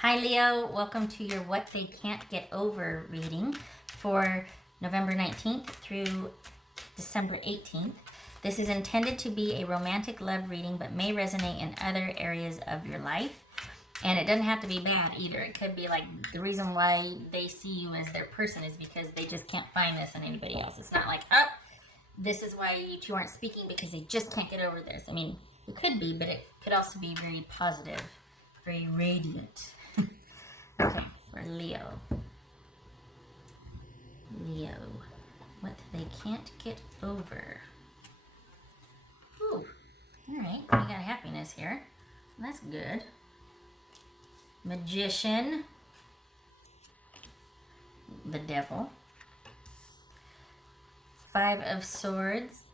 Hi Leo, welcome to your What They Can't Get Over reading for November 19th through December 18th. This is intended to be a romantic love reading but may resonate in other areas of your life. And it doesn't have to be bad either. It could be like the reason why they see you as their person is because they just can't find this in anybody else. It's not like, oh, this is why you two aren't speaking because they just can't get over this. I mean, it could be, but it could also be very positive, very radiant. Okay, for Leo. Leo, what they can't get over. Ooh, all right, we got happiness here. That's good. Magician, the devil, Five of Swords,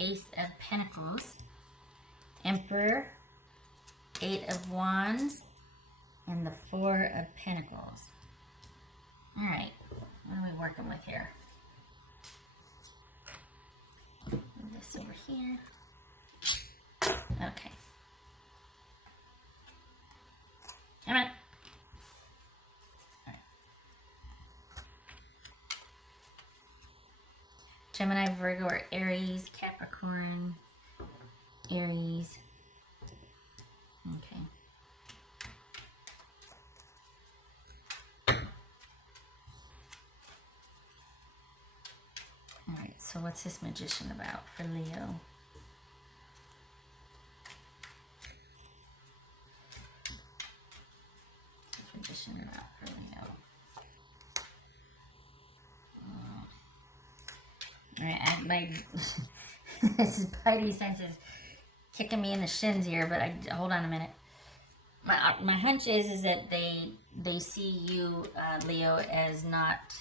Ace of Pentacles, Emperor, Eight of Wands, and the Four of Pentacles. All right, what are we working with here? Move this over here. Okay. Come on. Gemini, Virgo, or Aries, Capricorn, Aries. Okay. All right, so what's this magician about for Leo? What's magician about for Leo? All right, my spidey sense is kicking me in the shins here, but hold on a minute. My hunch is that they see you, Leo, as not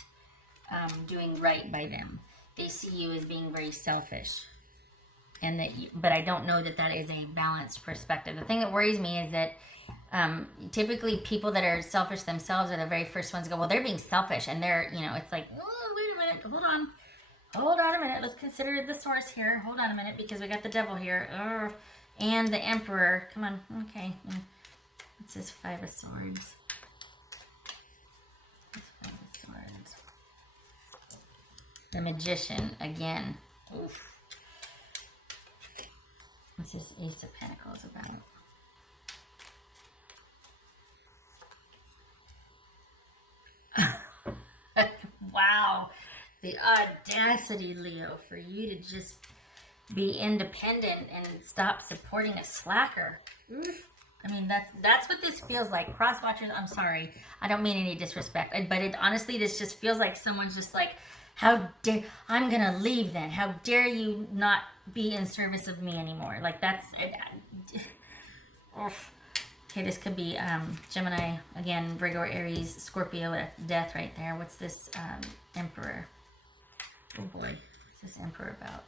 doing right by them. They see you as being very selfish, and but I don't know that that is a balanced perspective. The thing that worries me is that typically people that are selfish themselves are the very first ones to go, well, they're being selfish, and they're, it's like, oh, wait a minute, hold on a minute, let's consider the source here. Hold on a minute, because we got the devil here, and the emperor. Come on, okay. What's this Five of Swords? Five of Swords. The magician again. Oof. What's this Ace of Pentacles about? Wow. The audacity, Leo, for you to just be independent and stop supporting a slacker. Oof. I mean, that's what this feels like. Cross watchers, I'm sorry. I don't mean any disrespect. But honestly, this just feels like someone's just like, how dare, I'm going to leave then. How dare you not be in service of me anymore? Like, that's, okay, this could be Gemini, again, Virgo, or Aries, Scorpio, death right there. What's this Emperor? Oh boy, what's this Emperor about?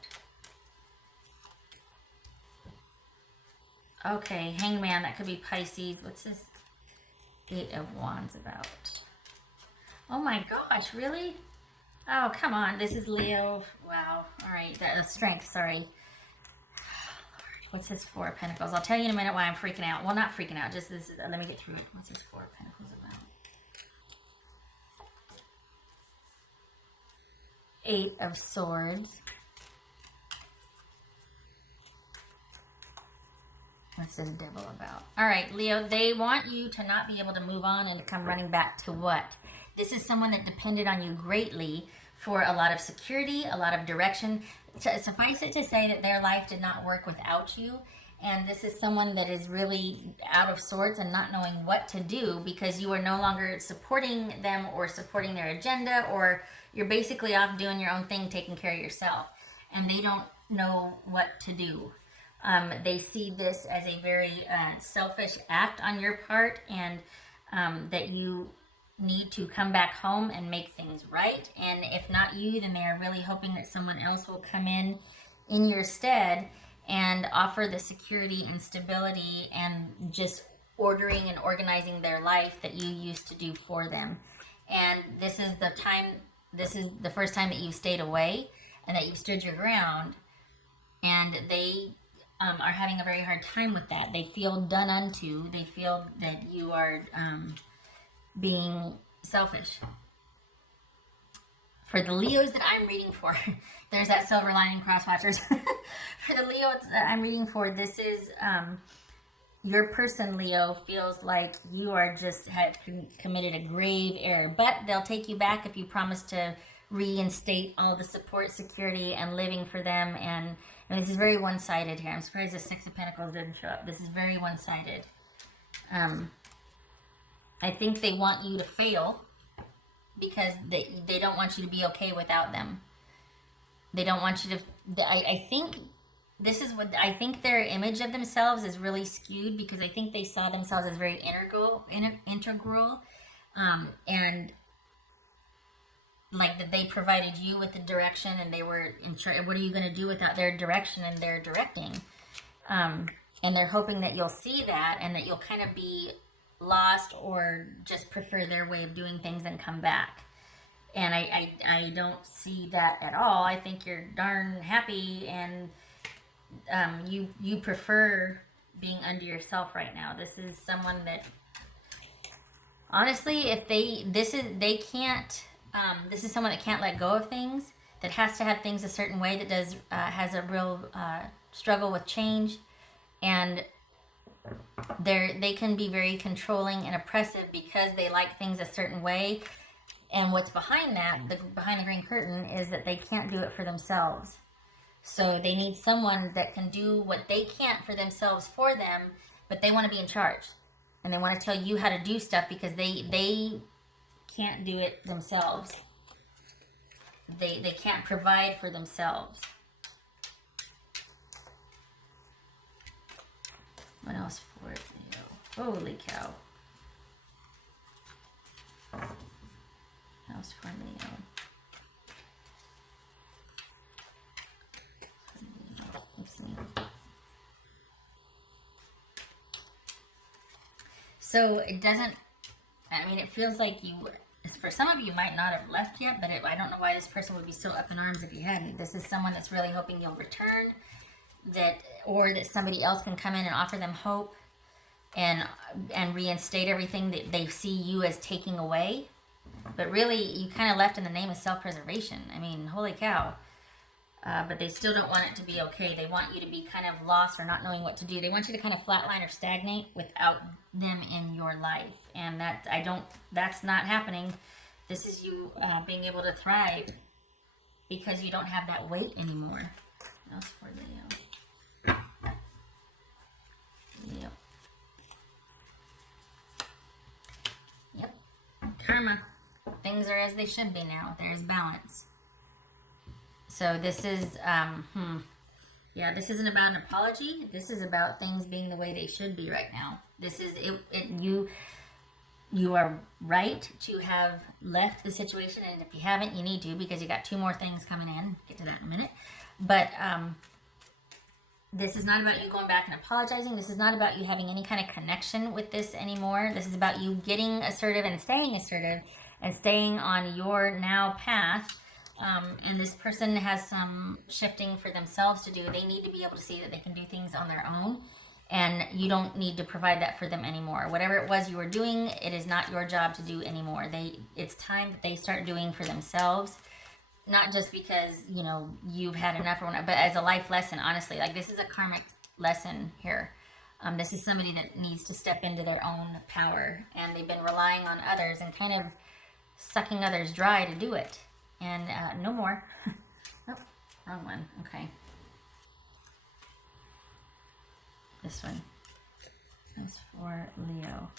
Okay, Hangman, that could be Pisces. What's this Eight of Wands about? Oh my gosh, really? Oh, come on, this is Leo. Wow. All right, strength, sorry. What's this Four of Pentacles? I'll tell you in a minute why I'm freaking out. Well, not freaking out, just this. Let me get through it. What's this Four of Pentacles about? Eight of Swords. What's this devil about? All right, Leo, they want you to not be able to move on and to come running back to what? This is someone that depended on you greatly for a lot of security, a lot of direction. Suffice it to say that their life did not work without you. And this is someone that is really out of sorts and not knowing what to do because you are no longer supporting them or supporting their agenda, or you're basically off doing your own thing, taking care of yourself. And they don't know what to do. They see this as a very selfish act on your part, and that you need to come back home and make things right. And if not you, then they are really hoping that someone else will come in your stead and offer the security and stability and just ordering and organizing their life that you used to do for them. And this is the first time that you've stayed away and that you've stood your ground, and they are having a very hard time with that. They feel done unto. They feel that you are being selfish. For the Leos that I'm reading for, there's that silver lining, cross watchers. For the Leos that I'm reading for, this is your person, Leo, feels like you are just have committed a grave error, but they'll take you back if you promise to reinstate all the support, security, and living for them. And this is very one-sided here. I'm surprised the Six of Pentacles didn't show up. This is very one-sided. I think they want you to fail because they don't want you to be okay without them. They don't want you to. I think this is what I think their image of themselves is really skewed, because I think they saw themselves as very integral, and like that they provided you with the direction, and they were in charge. What are you going to do without their direction and their directing? And they're hoping that you'll see that, and that you'll kind of be lost or just prefer their way of doing things and come back. And I don't see that at all. I think you're darn happy, and you prefer being under yourself right now. This is someone that, honestly, if this is someone that can't let go of things, that has to have things a certain way, that has a real struggle with change, and they can be very controlling and oppressive because they like things a certain way. And what's behind that, behind the green curtain, is that they can't do it for themselves. So they need someone that can do what they can't for themselves for them, but they want to be in charge. And they want to tell you how to do stuff because they can't do it themselves. They can't provide for themselves. What else for it? Holy cow. What else for Leo? Let's see. So it doesn't, I mean, it feels like for some of you might not have left yet, but I don't know why this person would be so up in arms if you hadn't. This is someone that's really hoping you'll return, or that somebody else can come in and offer them hope and reinstate everything that they see you as taking away. But really, you kind of left in the name of self-preservation. I mean, holy cow. But they still don't want it to be okay. They want you to be kind of lost or not knowing what to do. They want you to kind of flatline or stagnate without them in your life. And that's not happening. This is you being able to thrive because you don't have that weight anymore. What else for Leo? Leo. Yep. Karma. Things are as they should be now. There is balance. So this is, this isn't about an apology. This is about things being the way they should be right now. This is you are right to have left the situation, and if you haven't, you need to, because you got 2 more things coming in. Get to that in a minute. But this is not about you going back and apologizing. This is not about you having any kind of connection with this anymore. This is about you getting assertive and staying on your now path. And this person has some shifting for themselves to do. They need to be able to see that they can do things on their own, and you don't need to provide that for them anymore. Whatever it was you were doing, it is not your job to do anymore. It's time that they start doing for themselves, not just because, you've had enough or whatnot, but as a life lesson, honestly. Like, this is a karmic lesson here. This is somebody that needs to step into their own power, and they've been relying on others and kind of sucking others dry to do it. And no more. Oh, wrong one. Okay. This one. That's for Leo.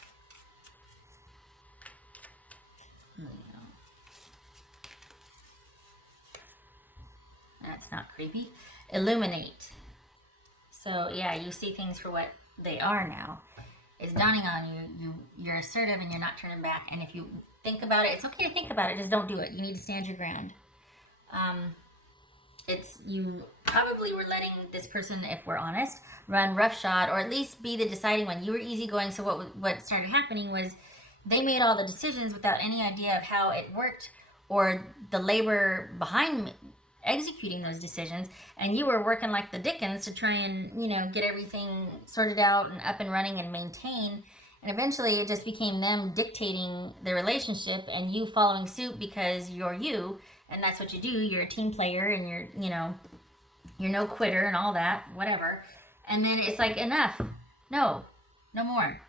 That's not creepy. Illuminate. So yeah, you see things for what they are now. It's dawning on you. You're assertive and you're not turning back. And if you think about it, it's okay to think about it. Just don't do it. You need to stand your ground. You probably were letting this person, if we're honest, run roughshod, or at least be the deciding one. You were easygoing. So what started happening was they made all the decisions without any idea of how it worked or the labor behind executing those decisions, and you were working like the dickens to try and get everything sorted out and up and running and maintain. And eventually it just became them dictating the relationship and you following suit because you're you, and that's what you do. You're a team player and you're no quitter and all that, whatever. And then it's like, enough. No, no more.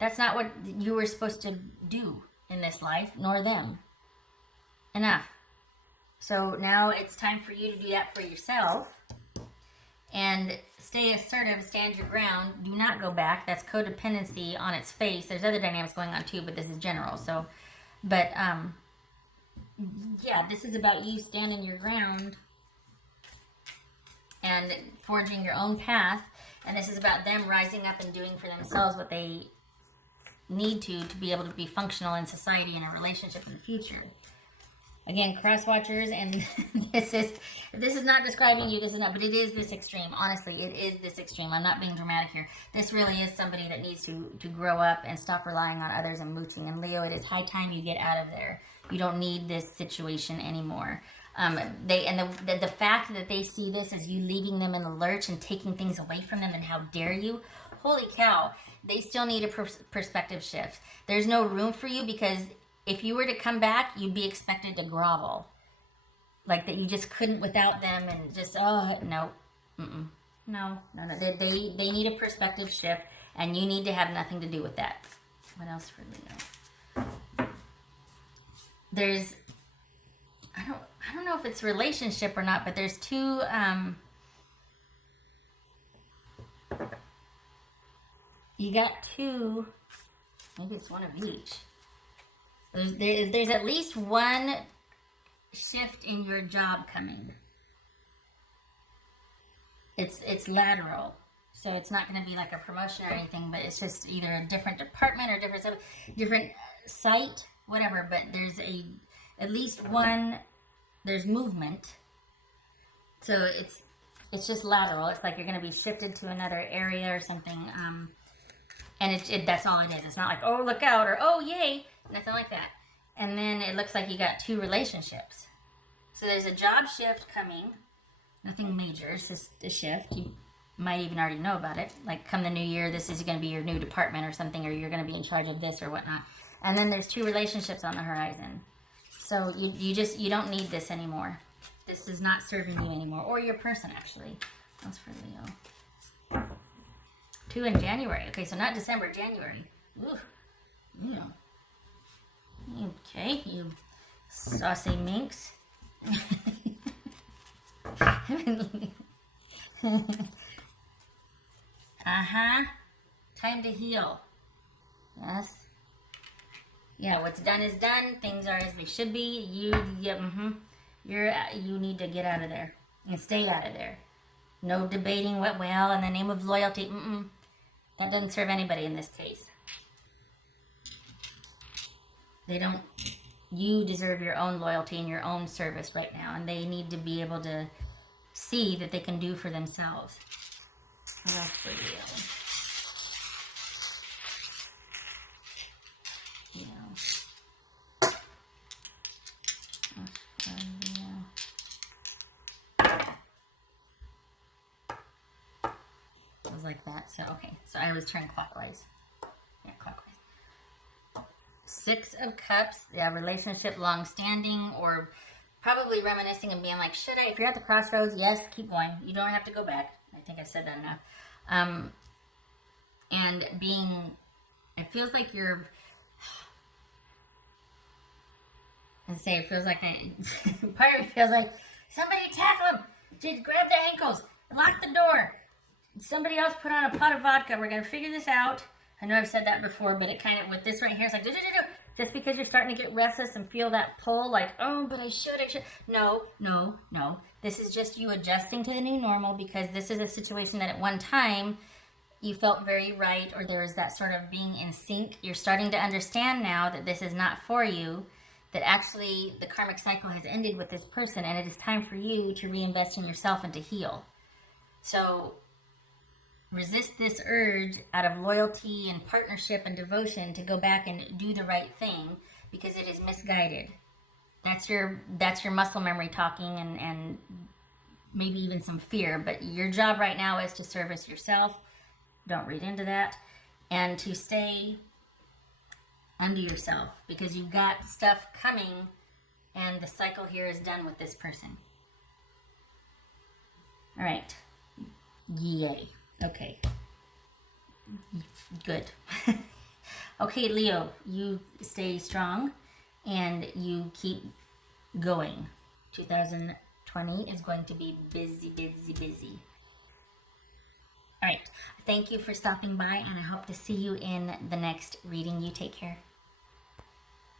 That's not what you were supposed to do in this life, nor them. Enough. So now it's time for you to do that for yourself. And stay assertive, stand your ground, do not go back. That's codependency on its face. There's other dynamics going on too, but this is general. So, but yeah, this is about you standing your ground and forging your own path. And this is about them rising up and doing for themselves what they need to be able to be functional in society and a relationship in the future. Again, cross watchers, and this is not describing you. This is not, but it is this extreme. Honestly, it is this extreme. I'm not being dramatic here. This really is somebody that needs to grow up and stop relying on others and mooching. And Leo, it is high time you get out of there. You don't need this situation anymore. The fact that they see this as you leaving them in the lurch and taking things away from them, and how dare you? Holy cow! They still need a perspective shift. There's no room for you, because if you were to come back, you'd be expected to grovel. Like that you just couldn't without them, and just, oh, no. Mm-mm. No. They need a perspective shift, and you need to have nothing to do with that. What else for Leo? There's, I don't know if it's relationship or not, but there's two, you got two, maybe it's one of each. There's at least one shift in your job coming. It's lateral, so it's not going to be like a promotion or anything, but it's just either a different department or different site, whatever. But there's at least one. There's movement, so it's just lateral. It's like you're going to be shifted to another area or something. And that's all it is. It's not like, oh, look out, or oh, yay. Nothing like that. And then it looks like you got two relationships. So there's a job shift coming. Nothing major. It's just a shift. You might even already know about it. Like come the new year, this is going to be your new department or something, or you're going to be in charge of this or whatnot. And then there's two relationships on the horizon. So you don't need this anymore. This is not serving you anymore. Or your person, actually. That's for Leo. 2 in January. Okay, so not December, January. Ooh. Yeah. Okay, you saucy minx. Time to heal. Yes. Yeah, what's done is done. Things are as they should be. You need to get out of there and stay out of there. No debating what, well, in the name of loyalty. That doesn't serve anybody in this case. You deserve your own loyalty and your own service right now, and they need to be able to see that they can do for themselves. What else for you? It was like that. So, okay. So I was turning clockwise. Yeah, clockwise. 6 of Cups, yeah, relationship long-standing, or probably reminiscing and being like, should I? If you're at the crossroads, yes, keep going. You don't have to go back. I think I've said that enough. And it feels like you're, it feels like, part of me feels like, somebody tackle him. Just grab the ankles. Lock the door. Somebody else put on a pot of vodka. We're going to figure this out. I know I've said that before, but it kind of, with this right here, it's like, just because you're starting to get restless and feel that pull, like, oh, but I should. No. This is just you adjusting to the new normal, because this is a situation that at one time you felt very right, or there was that sort of being in sync. You're starting to understand now that this is not for you, that actually the karmic cycle has ended with this person, and it is time for you to reinvest in yourself and to heal. So resist this urge out of loyalty and partnership and devotion to go back and do the right thing, because it is misguided. That's your muscle memory talking, and maybe even some fear. But your job right now is to service yourself. Don't read into that. And to stay unto yourself, because you've got stuff coming and the cycle here is done with this person. All right. Yay. Okay. Good. Okay, Leo, you stay strong and you keep going. 2020 is going to be busy, busy, busy. All right. Thank you for stopping by, and I hope to see you in the next reading. You take care.